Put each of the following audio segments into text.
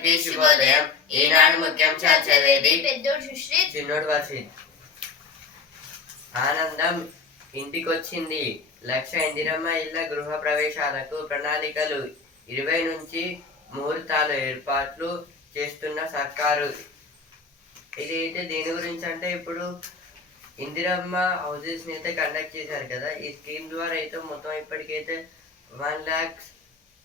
అందరికీ శుభోదయం. ఈనాడు ముఖ్యాంశాలు చదివేది పెద్దోడు సుశ్రీత్, చిన్నోడు వర్షిత్. ఆనందం ఇంటికొచ్చింది. 1,00,000 ఇందిరమ్మ ఇళ్ల గృహ ప్రవేశాలకు ప్రణాళికలు 20 నుంచి ముహూర్తాలు ఏర్పాట్లు చేస్తున్న సర్కారు. ఇదైతే దేని గురించి అంటే, ఇప్పుడు ఇందిరమ్మ హౌసెస్ ని అయితే కండక్ట్ చేశారు కదా. ఈ స్కీమ్ ద్వారా అయితే మొత్తం ఇప్పటికైతే 1 lakhs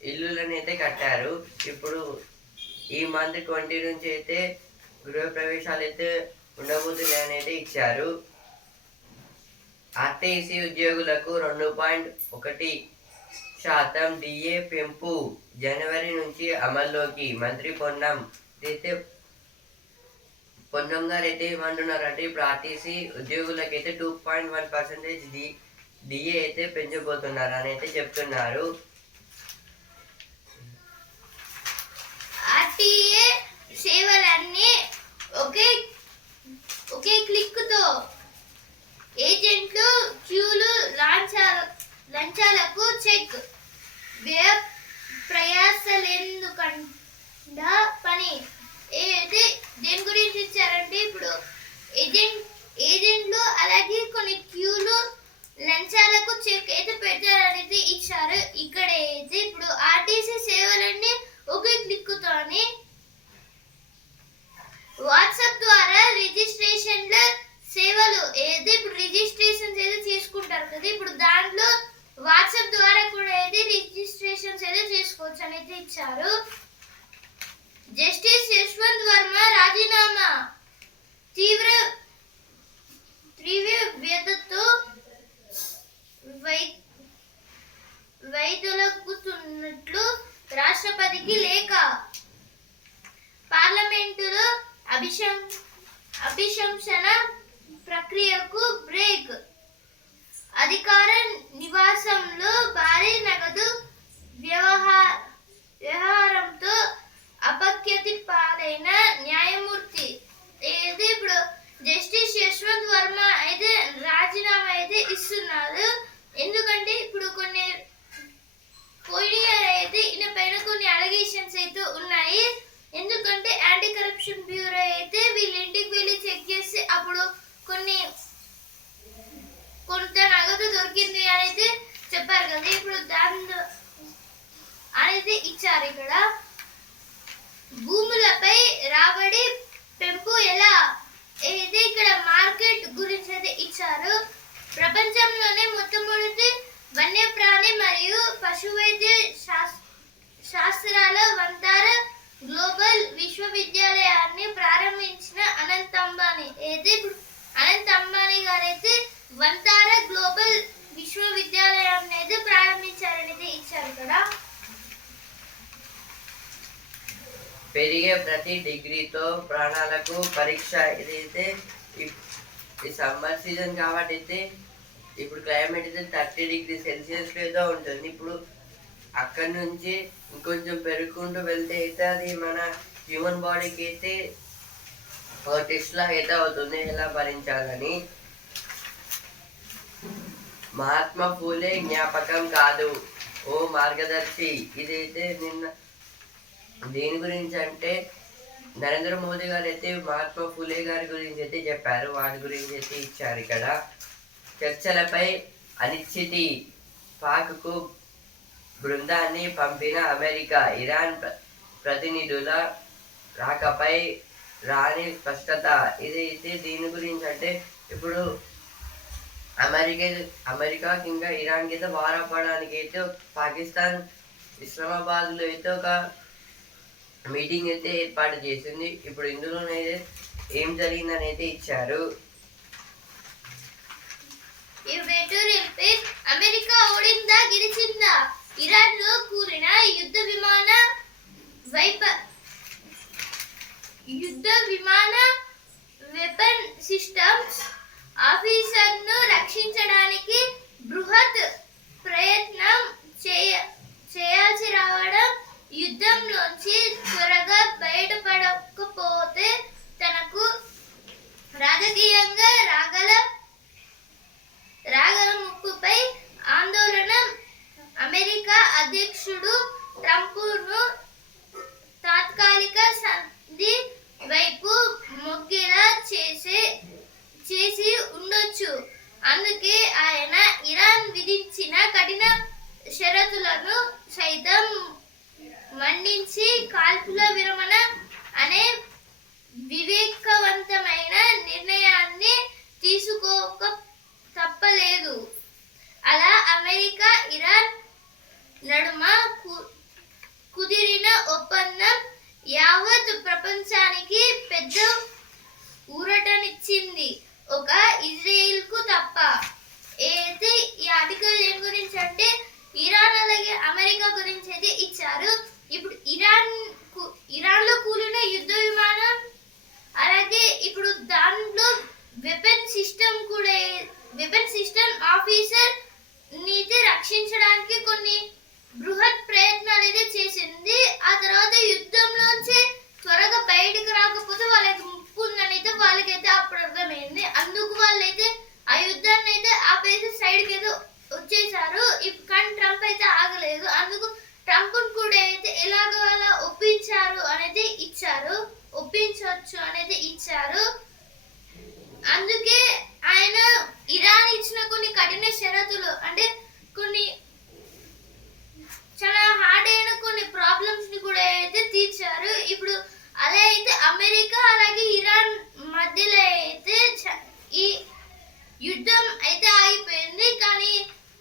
ఇల్లులను అయితే కట్టారు. ఇప్పుడు ఈ మంత్ 20 నుంచి అయితే గృహ ప్రవేశాలు అయితే ఉండబోతున్నాయని అయితే ఇచ్చారు. ఆర్టీసీ ఉద్యోగులకు 2.1% డిఏ పెంపు జనవరి నుంచి అమల్లోకి. మంత్రి పొన్నం గారు అయితే ఏమంటున్నారంటే, ఇప్పుడు ఆర్టీసీ ఉద్యోగులకు అయితే 2.1% డిఏ అయితే పెంచబోతున్నారు అని అయితే చెప్తున్నారు. ఆర్టీఏ సేవలన్నీ ఒకే క్లిక్ తో ఏజెంట్లు క్యూలు లంచాలకు చెక్ వ్యయ ప్రయాసలెందుకండా పని. ఏదైతే దేని గురించి ఇచ్చారంటే, ఇప్పుడు ఏజెంట్లు అలాగే కొన్ని క్యూలు లంచాలకు చెక్ అయితే పెడతారనేది ఇచ్చారు. ఇక్కడ అయితే ఇప్పుడు ఆర్టీసీ సేవలన్నీ ఒకే క్లిక్ తోని వాట్సాప్ ద్వారా రిజిస్ట్రేషన్ల సేవలు ఏది ఇప్పుడు రిజిస్ట్రేషన్స్ అయితే తీసుకుంటారు కదా. ఇప్పుడు దాంట్లో వాట్సాప్ ద్వారా కూడా అయితే రిజిస్ట్రేషన్స్ అయితే చేసుకోవచ్చు అనేది ఇచ్చారు. జస్టిస్ యశ్వంత్ వర్మ రాజీనామా తీవ్ర వ్యధతో వైదొలుగుతున్నట్లు రాష్ట్రపతికి లేఖ. పార్లమెంటులో అభిశంసన ప్రక్రియకు బ్రేక్. అధికార నివాసంలో భారీ నగదు వ్యవహారంతో అపఖ్యాతి పాలైన న్యాయమూర్తి అయితే ఇప్పుడు జస్టిస్ యశ్వంత్ వర్మ అయితే రాజీనామా అయితే ఇస్తున్నారు. ఎందుకంటే ఇప్పుడు కొన్ని అయితే ఈయన పైన కొన్ని అలిగేషన్స్ అయితే ఉన్నాయి. ఎందుకంటే యాంటీ కరప్షన్ బ్యూరో అయితే వీళ్ళ ఇంటికి వెళ్ళి చెక్ చేసి అప్పుడు కొంత నగదు దొరికింది అని అయితే చెప్పారు కదా. ఇప్పుడు దాని అనేది ఇచ్చారు. ఇక్కడ భూములపై రాబడి పెంపు ఎలా అయితే ఇక్కడ మార్కెట్ గురించి అయితే ఇచ్చారు. ప్రపంచంలోనే మొట్టమొదటి వన్యప్రాణి మరియు పశువైద్య శాస్త్రాల వంతార గ్లోబల్ విశ్వవిద్యాలయాన్ని ప్రారంభించిన అనంత్ అంబానీ గారైతే వంతార గ్లోబల్ విశ్వవిద్యాలయాన్ని అయితే ప్రారంభించారనేది ఇచ్చారు కదా. పెరిగే ప్రతి డిగ్రీతో ప్రాణాలకు పరీక్ష. ఇదైతే ఈ సమ్మర్ సీజన్ కాబట్టి అయితే ఇప్పుడు క్లైమేట్ అయితే 30 degrees Celsius ఏదో ఉంటుంది. ఇప్పుడు అక్కడి నుంచి ఇంకొంచెం పెరుగుకుంటూ వెళ్తే అయితే అది మన హ్యూమన్ బాడీకి అయితే టెస్ట్ లాగా అయితే అవుతుంది ఎలా భరించాలని. మహాత్మా ఫూలే జ్ఞాపకం కాదు ఓ మార్గదర్శి. ఇదైతే నిన్న దేని గురించి అంటే, నరేంద్ర మోదీ గారు అయితే మహాత్మా ఫూలే గారి గురించి అయితే చెప్పారు. వాటి గురించి అయితే ఇచ్చారు. ఇక్కడ చర్చలపై అనిశ్చితి. పాక్కు బృందాన్ని పంపిన అమెరికా. ఇరాన్ ప్రతినిధుల రాకపై రాని స్పష్టత. ఇదైతే దీని గురించి అంటే, ఇప్పుడు అమెరికాకి ఇంకా ఇరాన్కి అయితే వారపడడానికి అయితే పాకిస్తాన్ ఇస్లామాబాద్లో అయితే ఒక మీటింగ్ అయితే ఏర్పాటు చేసింది. ఇప్పుడు ఇందులోనైతే ఏం జరిగిందని అయితే ఇచ్చారు. అమెరికా ఓడిందా గెలిచిందా? ఇరాన్ లో కూలిన యుద్ధ విమాన వెపన్ సిస్టమ్స్ ఆఫీసర్ను రక్షించడానికి బృహత్ ప్రయత్నం చేయాల్సి రావడం, యుద్ధంలోంచి త్వరగా బయటపడకపోతే తనకు రాజకీయంగా రాగల ముప్పుపై ఆందోళన. అమెరికా అధ్యక్షుడు ట్రంప్ను తాత్కాలిక స్పందించి కాల్పుల విరమణ అనే వివేకవంతమైన నిర్ణయాన్ని తీసుకోక తప్పలేదు. అలా అమెరికా ఇరాన్ నడుమ కుదిరిన ఒప్పందం యావత్ ప్రపంచానికి పెద్ద ఊరటనిచ్చింది, ఒక ఇజ్రాయిల్ కు తప్ప. అయితే ఈ ఆర్టికల్ దేని గురించి అంటే ఇరాన్ అలాగే అమెరికా గురించి అయితే ఇచ్చారు. ఇప్పుడు ఇరాన్ లో కూలిన యుద్ధ విమానం అలాగే ఇప్పుడు దాంట్లో వెపన్ సిస్టమ్ ఆఫీసర్ నీతి రక్షించడానికి కొన్ని బృహత్ ప్రయత్నాలు అయితే చేసింది. ఆ తర్వాత యుద్ధంలోంచి త్వరగా బయటకు రాకపోతే వాళ్ళకి ముప్పు ఉందనైతే వాళ్ళకైతే అప్పుడు అర్థమైంది. అందుకు వాళ్ళైతే ఆ యుద్ధాన్ని అయితే ఆపేసి సైడ్కి అయితే వచ్చేసారు. కానీ ట్రంప్ అయితే ఆగలేదు. అందుకు ట్రంప్ కూడా అయితే ఎలాగో అలా ఒప్పించవచ్చు అనేది ఇచ్చారు. అందుకే ఆయన ఇరాన్ ఇచ్చిన కొన్ని కఠిన షరతులు అంటే కొన్ని చాలా హార్డ్ అయిన కొన్ని ప్రాబ్లమ్స్ ని కూడా అయితే తీర్చారు. ఇప్పుడు అలా అయితే అమెరికా అలాగే ఇరాన్ మధ్యలో అయితే ఈ యుద్ధం అయితే ఆగిపోయింది. కానీ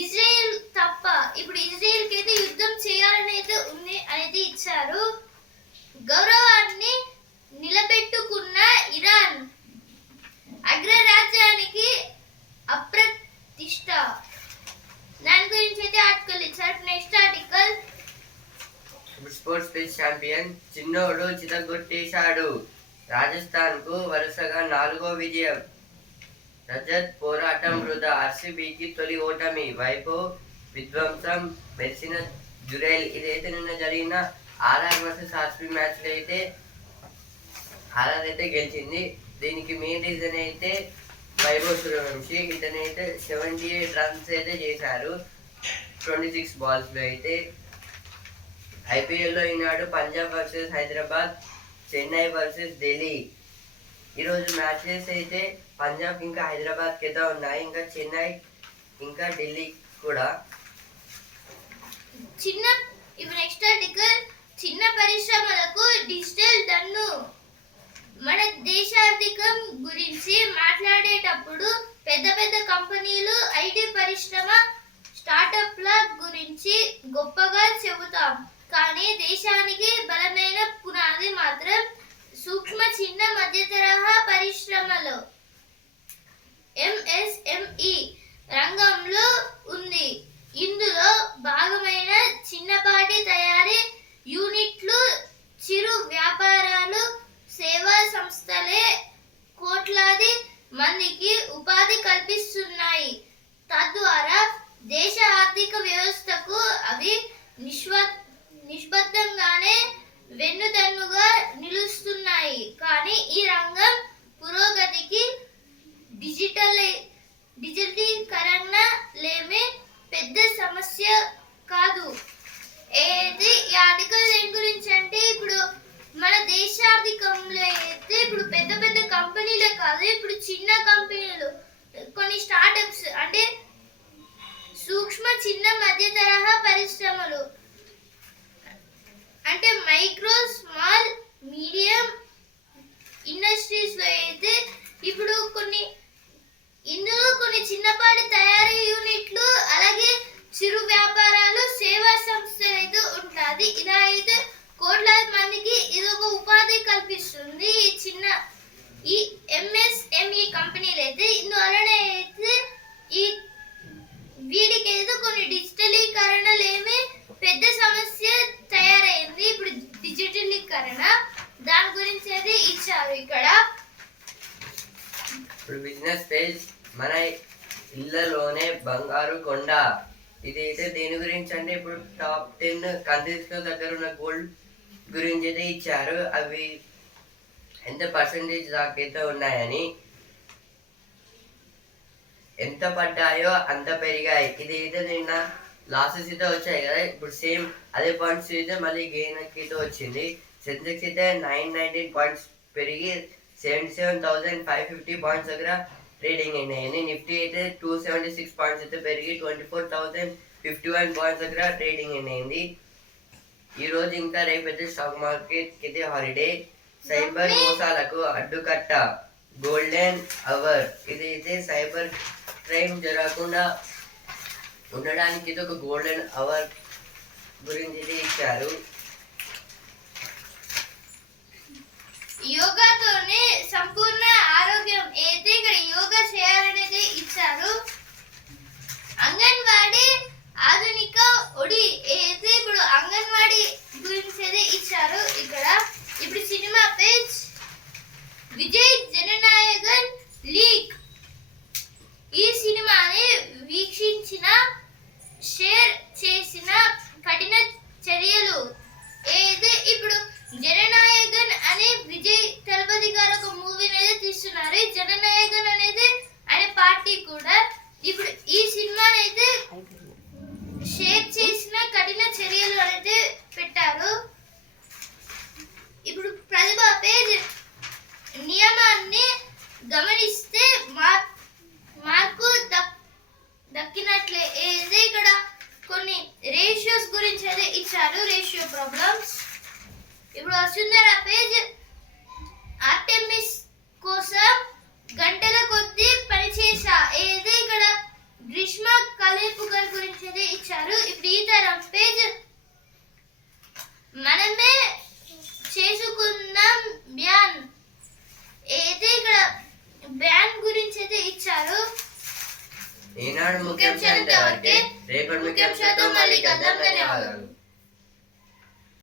ఇజ్రాయెల్ తప్ప ఇప్పుడు ఇజ్రాయెల్ కి అయితే యుద్ధం చేయాలని అయితే ఉంది అనేది ఇచ్చారు. గౌరవాన్ని నిలబెట్టుకున్న ఇరాన్ అగ్రరాజ్యానికి అప్రతిష్ట. దాని గురించి అయితే ఆర్టికల్ ఇచ్చారు. Next article sports page champion చిన్నోడు చితగొట్టేశాడు. రాజస్థాన్ కు వరుసగా 4వ విజయం. రజత్ పోరాటం వృధా. ఆర్సీబీకి తొలి ఓటమి. వైభవ్ విధ్వంసం మెరిసిన జురైల్. ఇదైతే నిన్న జరిగిన ఆర్ఆర్ వర్సెస్ ఆర్సీబీ మ్యాచ్ లో అయితే ఆర్ఆర్ అయితే గెలిచింది. దీనికి మెయిన్ రీజన్ అయితే వైభవ్ సూర్యవంశీ. ఇతనైతే 78 రన్స్ అయితే చేశారు 26 బాల్స్ లో అయితే. ఐపీఎల్లో ఈనాడు పంజాబ్ వర్సెస్ హైదరాబాద్, చెన్నై వర్సెస్ ఢిల్లీ. ఈరోజు మ్యాచెస్ అయితే పంజాబ్ ఇంకా హైదరాబాద్ కింద ఉన్నాయి, ఇంకా చెన్నై ఇంకా ఢిల్లీ కూడా. నెక్స్ట్ ఆర్టికల్ చిన్న పరిశ్రమలకు డిజిటల్ దన్ను. మన దేశార్థికం గురించి మాట్లాడేటప్పుడు పెద్ద పెద్ద కంపెనీలు ఐటీ పరిశ్రమ స్టార్టప్ల గురించి గొప్పగా చెబుతాం. కానీ దేశానికి బలమైన పునాది మాత్రం సూక్ష్మ చిన్న మధ్య తరహా పరిశ్రమలు ఎంఎస్ఎంఈ రంగంలో ఉంది. ఇందులో భాగమైన చిన్నపాటి తయారీ యూనిట్లు, చిరు వ్యాపారాలు, సేవా సంస్థలే కోట్లాది మందికి ఉపాధి కల్పిస్తున్నాయి. తద్వారా దేశ ఆర్థిక వ్యవస్థకు అవి నిష్బద్ధంగానే వెన్నుదన్నుగా నిలుస్తున్నాయి. కానీ ఈ రంగం పురోగతికి డిజిటలీకరణలేమి పెద్ద సమస్య కాదు. ఏది ఈ ఆర్టికల్ దేని గురించి అంటే ఇప్పుడు మన దేశార్థికంలో అయితే ఇప్పుడు పెద్ద పెద్ద కంపెనీలే కాదు, ఇప్పుడు చిన్న కంపెనీలు కొన్ని స్టార్టప్స్ అంటే సూక్ష్మ చిన్న మధ్య తరహా పరిశ్రమలు అంటే మైక్రో స్మాల్ మీడియం ఇండస్ట్రీస్ లో అయితే ఇప్పుడు ఇందులో కొన్ని చిన్నపాటి తయారీ యూనిట్లు అలాగే చిరు వ్యాపారాలు, సేవా సంస్థలు అయితే ఉంటుంది. ఇలా అయితే కోట్లాది మందికి ఇది ఒక ఉపాధి కల్పిస్తుంది. ఈ ఎంఎస్ఎంఈ కంపెనీలు అయితే ఇందువలన అయితే వీటికి అయితే కొన్ని డిజిటలీకరణలేమి పెద్ద సమస్య తయారైంది. ఇప్పుడు డిజిటలీకరణ దాని గురించి అయితే ఇచ్చారు ఇక్కడ. ఇప్పుడు బిజినెస్ పేజ్ మన ఇళ్లలోనే బంగారు కొండ. ఇది అయితే దేని గురించి అంటే ఇప్పుడు టాప్ 10 కంట్రీస్ లో దగ్గర ఉన్న గోల్డ్ గురించి అయితే ఇచ్చారు. అవి ఎంత పర్సెంటేజ్ దాకైతే ఉన్నాయని, ఎంత పడ్డాయో అంత పెరిగాయి. ఇది అయితే నిన్న లాసెస్ అయితే వచ్చాయి కదా, ఇప్పుడు సేమ్ అదే పాయింట్స్ అయితే మళ్ళీ గెయిన్ అయితే వచ్చింది. సెన్సెక్స్ అయితే 919 పాయింట్స్ పెరిగి 77,550 పాయింట్స్ దగ్గర ట్రేడింగ్ అయినాయి. నిఫ్టీ అయితే 276 పాయింట్స్ అయితే పెరిగి 24,051 పాయింట్స్ దగ్గర ట్రేడింగ్ అయినాయి. ఈ రోజు ఇంకా రేపైతే స్టాక్ మార్కెట్ కి హాలిడే. సైబర్ మోసాలకు అడ్డుకట్ట గోల్డెన్ అవర్. ఇది అయితే సైబర్ క్రైమ్ జరగకుండా ఉండడానికి ఇది ఒక గోల్డెన్ అవర్ గురించి ఇచ్చారు. యోగాతోనే సంపూర్ణ ఆరోగ్యం అయితే ఇక్కడ యోగా చేయాలనేది ఇచ్చారు. అంగన్వాడీ ఆధునిక ఒడి అయితే ఇప్పుడు అంగన్వాడీ గురించి అయితే ఇచ్చారు. ఇక్కడ ఇప్పుడు cinema page Vijay Jana Nayagan league. ఈ సినిమాని వీక్షించిన షేర్ చేసిన కఠిన చర్యలు. ఏది ఇప్పుడు జననాయకన్ అనే విజయ్ తలపతి గారు ఒక మూవీ అనేది తీస్తున్నారు. ఈ జననాయకన్ అనేది ఆయన పార్టీ కూడా. ఇప్పుడు ఈ సినిమాని అయితే షేర్ చేసిన కఠిన చర్యలు అనేది పెట్టారు. ఇప్పుడు ప్రతిభ పేజ్ నియమాన్ని గమనిస్తే మార్కు దక్కినట్లే. ఏది ఇక్కడ కొన్ని రేషియోస్ గురించి అయితే ఇచ్చారు, రేషియో ప్రాబ్లమ్స్. ఇప్పుడు వసుంధర పేజ్ ఆర్టెమిస్ కోసం గంటల కొద్దీ పనిచేసా. ఏది ఇక్కడ గ్రీష్మ కలేపుగర్ గురించి అయితే ఇచ్చారు. ఇప్పుడు ఈ తరం పేజ్ మనమే చేసుకుందాం బ్యాన్. ఏది ఇక్కడ బ్యాన్ గురించి అయితే ఇచ్చారు. ఈనాడు ముఖ్యాంశాలు రేపటి ముఖ్యాంశాలతో మళ్ళీ కలుద్దాం. ధన్యవాదాలు.